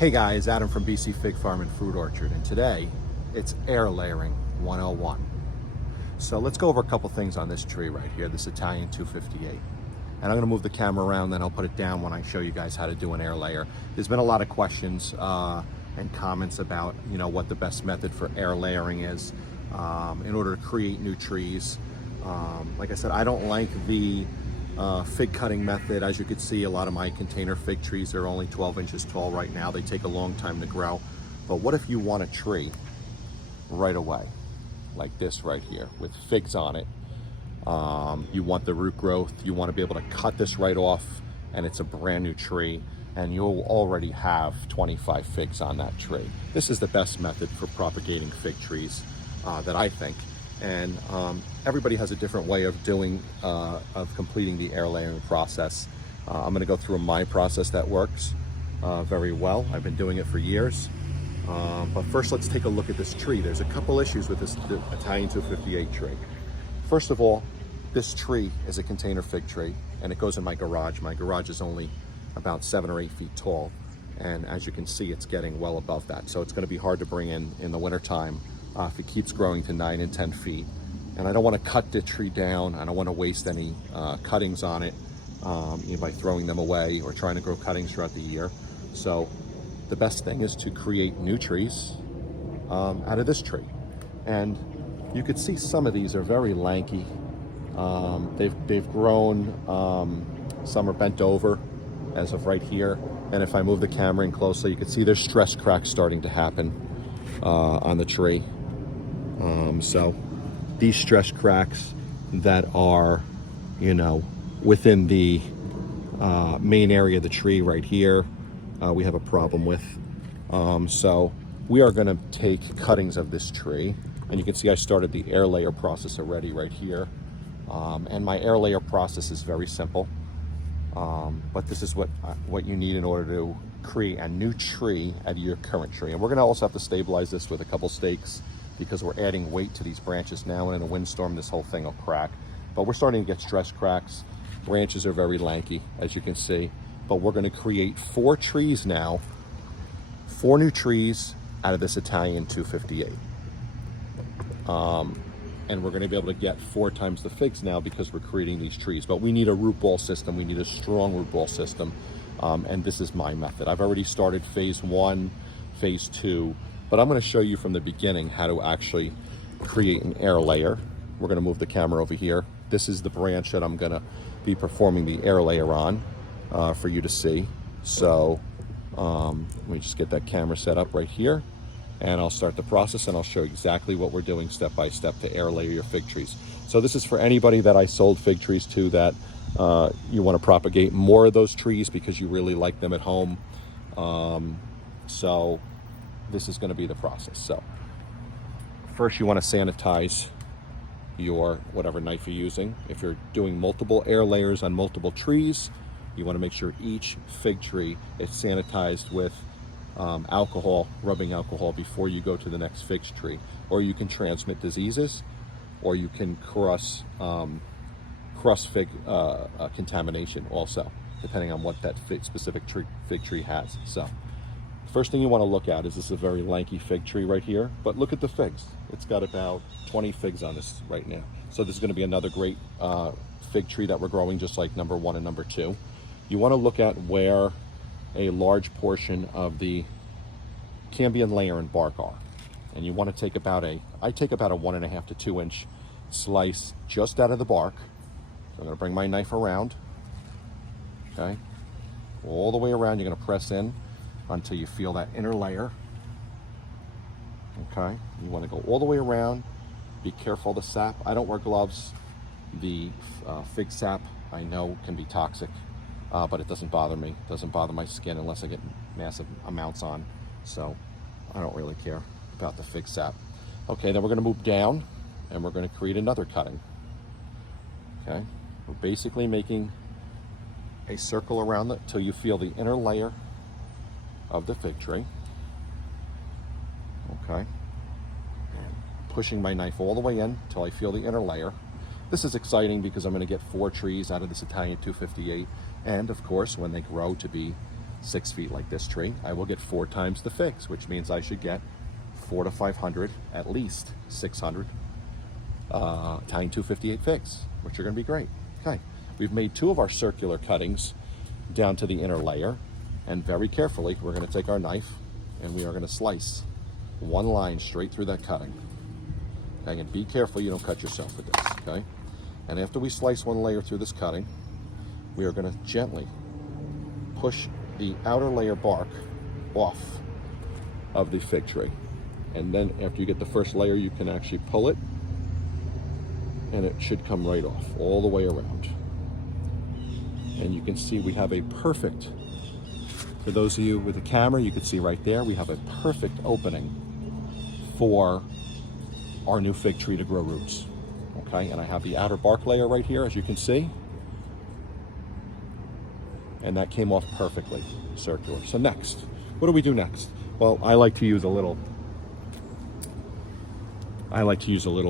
Hey guys, Adam from BC Fig Farm and Fruit Orchard, and today it's air layering 101. So let's go over a couple things on this tree right here, this Italian 258. And I'm gonna move the camera around, then I'll put it down when I show you guys how to do an air layer. There's been a lot of questions and comments about, what the best method for air layering is in order to create new trees. Like I said, I don't like the fig cutting method. As you can see, a lot of my container fig trees are only 12 inches tall right now. They take a long time to grow. But what if you want a tree right away, like this right here, with figs on it? You want the root growth, you want to be able to cut this right off, and it's a brand new tree, and you'll already have 25 figs on that tree. This is the best method for propagating fig trees that I think. And everybody has a different way of completing the air layering process. I'm going to go through my process that works very well. I've been doing it for years. But first, let's take a look at this tree. There's a couple issues with this Italian 258 tree. First of all, this tree is a container fig tree, and it goes in my garage. My garage is only about 7 or 8 feet tall, and as you can see, it's getting well above that. So it's going to be hard to bring in the wintertime if it keeps growing to 9 and 10 feet. And I don't want to cut the tree down. I don't want to waste any cuttings on it by throwing them away or trying to grow cuttings throughout the year. So the best thing is to create new trees out of this tree. And you could see some of these are very lanky. They've grown, some are bent over as of right here. And if I move the camera in closely, you can see there's stress cracks starting to happen on the tree. So these stress cracks that are, within the main area of the tree right here, we have a problem with. So we are going to take cuttings of this tree, and you can see I started the air layer process already right here. And my air layer process is very simple, but this is what you need in order to create a new tree out of your current tree. And we're going to also have to stabilize this with a couple stakes, because we're adding weight to these branches now, and in a windstorm this whole thing will crack. But we're starting to get stress cracks. Branches are very lanky, as you can see. But we're going to create 4 trees now, 4 new trees out of this Italian 258. And we're going to be able to get 4 times the figs now because we're creating these trees. But we need a root ball system. We need a strong root ball system. And this is my method. I've already started phase 1, phase 2. But I'm going to show you from the beginning how to actually create an air layer. We're going to move the camera over here. This is the branch that I'm going to be performing the air layer on for you to see. So let me just get that camera set up right here, and I'll start the process, and I'll show you exactly what we're doing step by step to air layer your fig trees. So this is for anybody that I sold fig trees to that you want to propagate more of those trees because you really like them at home. So this is going to be the process. So first, you want to sanitize your whatever knife you're using. If you're doing multiple air layers on multiple trees, you want to make sure each fig tree is sanitized with alcohol, rubbing alcohol, before you go to the next fig tree. Or you can transmit diseases, or you can cross fig contamination also, depending on what that specific fig tree has. So first thing you want to look at is this is a very lanky fig tree right here, but look at the figs. It's got about 20 figs on this right now. So this is going to be another great fig tree that we're growing, just like number 1 and number 2. You want to look at where a large portion of the cambium layer and bark are. And you want to take I take about a 1.5 to 2 inch slice just out of the bark. So I'm going to bring my knife around, okay? All the way around, you're going to press in until you feel that inner layer. Okay, you want to go all the way around. Be careful of the sap. I don't wear gloves. The fig sap, I know, can be toxic, but it doesn't bother me. It doesn't bother my skin unless I get massive amounts on. So I don't really care about the fig sap. Okay, then we're going to move down, and we're going to create another cutting. Okay, we're basically making a circle around it till you feel the inner layer of the fig tree. Okay, and pushing my knife all the way in till I feel the inner layer. This is exciting because I'm going to get 4 trees out of this Italian 258, and of course when they grow to be 6 feet like this tree, I will get 4 times the figs, which means I should get 400 to 500, at least 600 Italian 258 figs, which are going to be great. Okay, we've made 2 of our circular cuttings down to the inner layer, and very carefully we're going to take our knife and we are going to slice 1 line straight through that cutting. Okay, and be careful you don't cut yourself with this. Okay, and after we slice 1 layer through this cutting, we are going to gently push the outer layer bark off of the fig tree. And then after you get the first layer, you can actually pull it, and it should come right off all the way around. And you can see we have a perfect, for those of you with a camera, you can see right there, we have a perfect opening for our new fig tree to grow roots. Okay, and I have the outer bark layer right here, as you can see. And that came off perfectly, circular. So next, what do we do next? Well, I like to use a little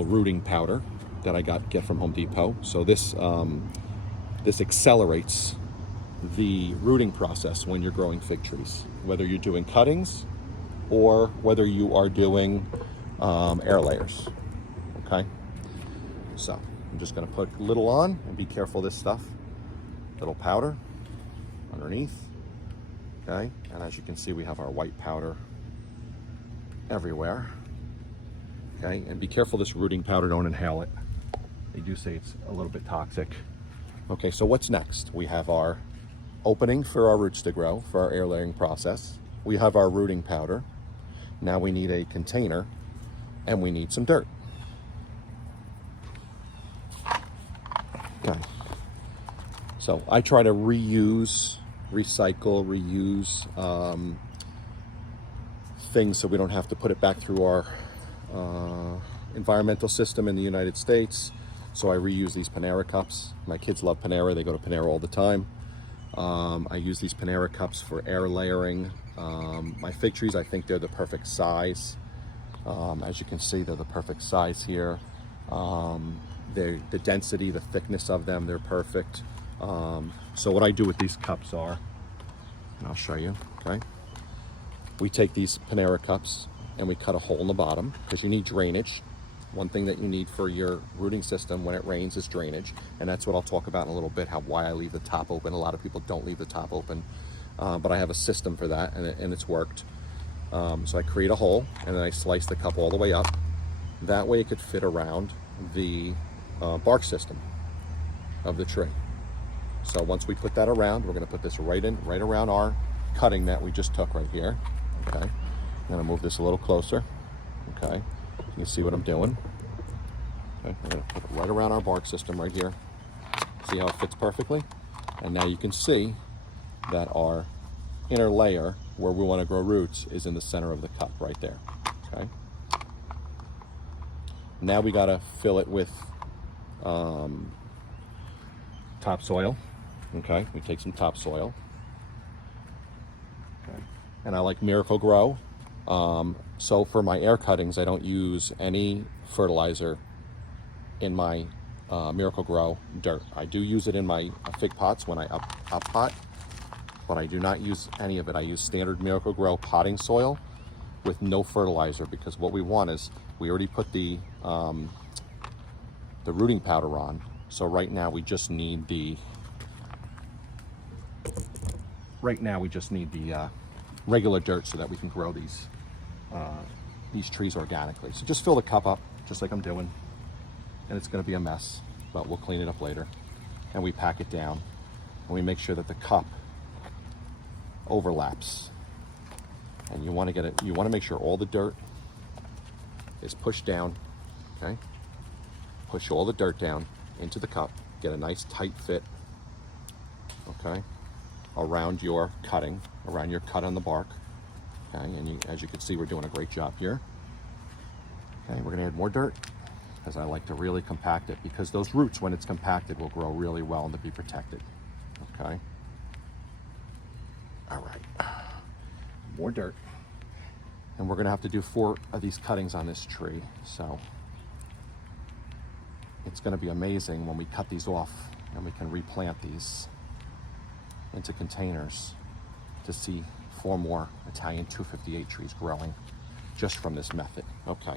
rooting powder that I get from Home Depot. So this this accelerates the rooting process when you're growing fig trees, whether you're doing cuttings or whether you are doing air layers. Okay, so I'm just going to put a little on, and be careful of this stuff. Little powder underneath. Okay, and as you can see, we have our white powder everywhere. Okay, and be careful this rooting powder, don't inhale it. They do say it's a little bit toxic. Okay, so what's next? We have our opening for our roots to grow, for our air layering process. We have our rooting powder. Now we need a container, and we need some dirt. Okay, so I try to recycle, reuse things so we don't have to put it back through our environmental system in the United States. So I reuse these Panera cups. My kids love Panera. They go to Panera all the time. I use these Panera cups for air layering. My fig trees, I think they're the perfect size. As you can see, they're the perfect size here. The density, the thickness of them, they're perfect. So what I do with these cups are, and I'll show you, okay? We take these Panera cups and we cut a hole in the bottom because you need drainage. One thing that you need for your rooting system when it rains is drainage, and that's what I'll talk about in a little bit, why I leave the top open. A lot of people don't leave the top open, but I have a system for that, and it's worked. So I create a hole, and then I slice the cup all the way up. That way it could fit around the bark system of the tree. So once we put that around, we're going to put this right around our cutting that we just took right here. Okay, I'm going to move this a little closer. Okay, you see what I'm doing. Okay, we're going to put it right around our bark system right here. See how it fits perfectly? And now you can see that our inner layer where we want to grow roots is in the center of the cup right there. Okay, now we got to fill it with topsoil. Okay, we take some topsoil. Okay, and I like Miracle-Gro. So for my air cuttings, I don't use any fertilizer in my Miracle-Gro dirt. I do use it in my fig pots when I up pot, but I do not use any of it. I use standard Miracle-Gro potting soil with no fertilizer, because what we want is, we already put the rooting powder on. So right now we just need the regular dirt so that we can grow these trees organically. So just fill the cup up just like I'm doing, and it's going to be a mess, but we'll clean it up later. And we pack it down, and we make sure that the cup overlaps. And you want to make sure all the dirt is pushed down. Okay, push all the dirt down into the cup, get a nice tight fit, okay, around your cutting, around your cut on the bark. Okay, and as you can see, we're doing a great job here. Okay, we're gonna add more dirt, because I like to really compact it, because those roots, when it's compacted, will grow really well and to be protected. Okay, all right, more dirt. And we're gonna have to do 4 of these cuttings on this tree, so it's going to be amazing when we cut these off and we can replant these into containers to see 4 more Italian 258 trees growing just from this method. Okay,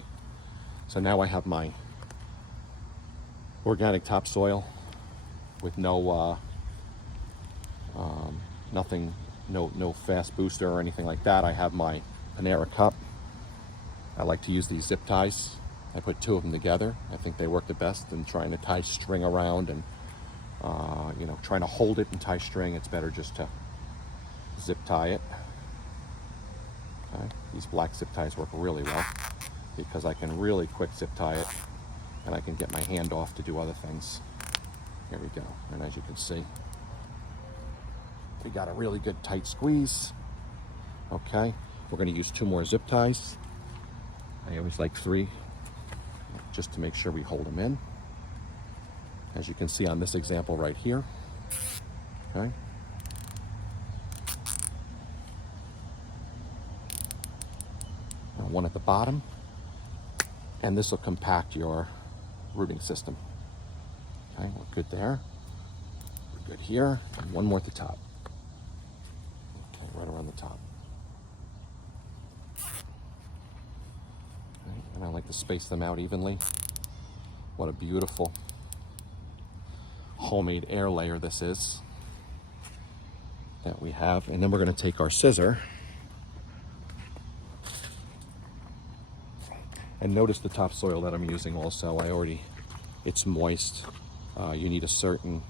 so now I have my organic topsoil with no nothing, no fast booster or anything like that. I have my Panera cup. I like to use these zip ties. I put 2 of them together. I think they work the best in trying to tie string around and you know, trying to hold it and tie string. It's better just to zip tie it. Okay. These black zip ties work really well because I can really quick zip tie it and I can get my hand off to do other things. Here we go. And as you can see, we got a really good tight squeeze. Okay, we're going to use 2 more zip ties. I always like 3 just to make sure we hold them in. As you can see on this example right here. Okay. One at the bottom, and this will compact your rooting system. Okay, we're good there. We're good here, and 1 more at the top. Okay, right around the top. Okay, and I like to space them out evenly. What a beautiful homemade air layer this is that we have. And then we're going to take our scissor and notice the topsoil that I'm using also. It's moist. You need a certain,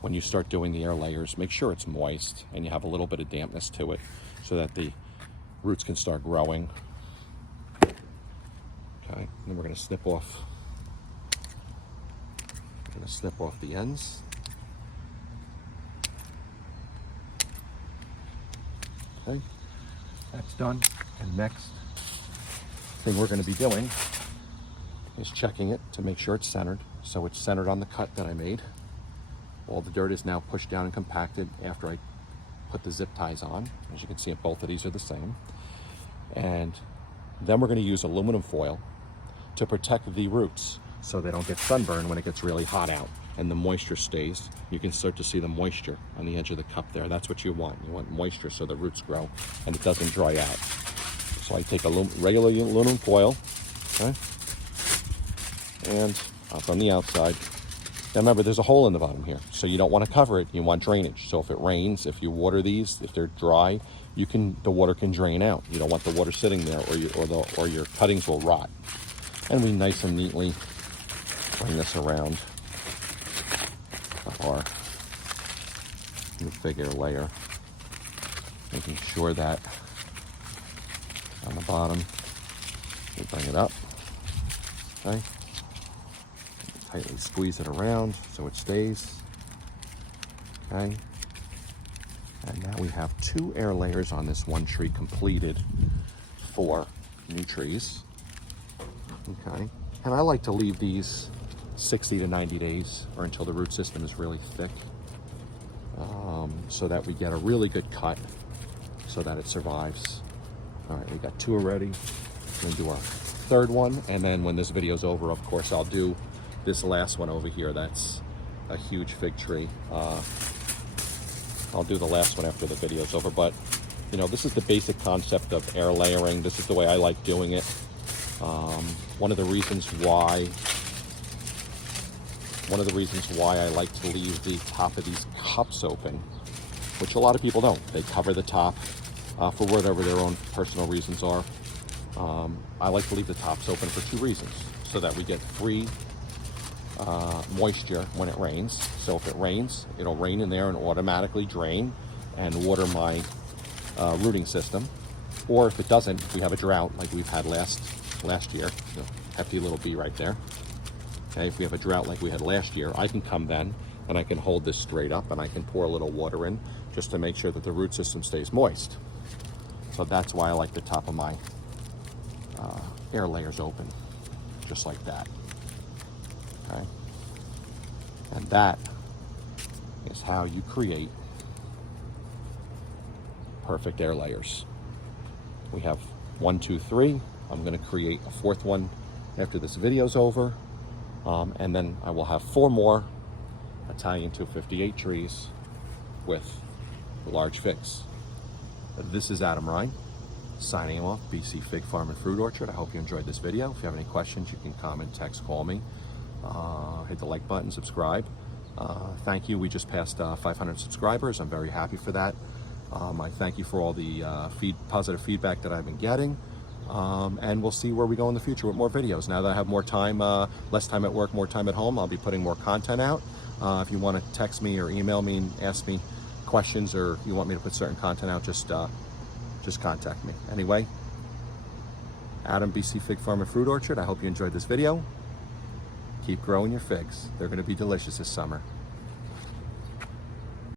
when you start doing the air layers, make sure it's moist and you have a little bit of dampness to it so that the roots can start growing. Okay, and then we're going to snip off. We're going to snip off the ends. Okay, that's done. And next thing we're going to be doing is checking it to make sure it's centered. So it's centered on the cut that I made. All the dirt is now pushed down and compacted after I put the zip ties on. As you can see, both of these are the same. And then we're going to use aluminum foil to protect the roots so they don't get sunburned when it gets really hot out and the moisture stays. You can start to see the moisture on the edge of the cup there. That's what you want. You want moisture so the roots grow and it doesn't dry out. So I take regular aluminum foil, okay, and up on the outside. Now remember, there's a hole in the bottom here, so you don't want to cover it. You want drainage. So if it rains, if you water these, if they're dry, the water can drain out. You don't want the water sitting there, or your cuttings will rot. And we nice and neatly bring this around our new big air layer, making sure that on the bottom we bring it up. Okay. Tightly squeeze it around so it stays. Okay. And now we have 2 air layers on this one tree completed for new trees. Okay. And I like to leave these 60 to 90 days or until the root system is really thick, so that we get a really good cut so that it survives. All right, we got 2 already. We're gonna do our 3rd one, and then when this video's over, of course, I'll do this last one over here. That's a huge fig tree. I'll do the last one after the video's over, but you know, this is the basic concept of air layering. This is the way I like doing it. One of the reasons why I like to leave the top of these cups open, which a lot of people don't. They cover the top for whatever their own personal reasons are. I like to leave the tops open for 2 reasons. So that we get free moisture when it rains. So if it rains, it'll rain in there and automatically drain and water my rooting system. Or if it doesn't, if we have a drought like we've had last year, hefty little bee right there. Okay, if we have a drought like we had last year, I can come then and I can hold this straight up and I can pour a little water in just to make sure that the root system stays moist. So that's why I like the top of my air layers open, just like that. Okay, and that is how you create perfect air layers. We have 1, 2, 3. I'm going to create a 4th one after this video's over, and then I will have 4 more Italian 258 trees with large figs. This is Adam Ryan, signing off, BC Fig Farm and Fruit Orchard. I hope you enjoyed this video. If you have any questions, you can comment, text, call me. Hit the like button, subscribe. Thank you. We just passed 500 subscribers. I'm very happy for that. I thank you for all the positive feedback that I've been getting. And we'll see where we go in the future with more videos. Now that I have more time, less time at work, more time at home, I'll be putting more content out. If you want to text me or email me and ask me questions, or you want me to put certain content out, just contact me. Anyway, Adam, BC Fig Farm and Fruit Orchard. I hope you enjoyed this video. Keep growing your figs. They're going to be delicious this summer.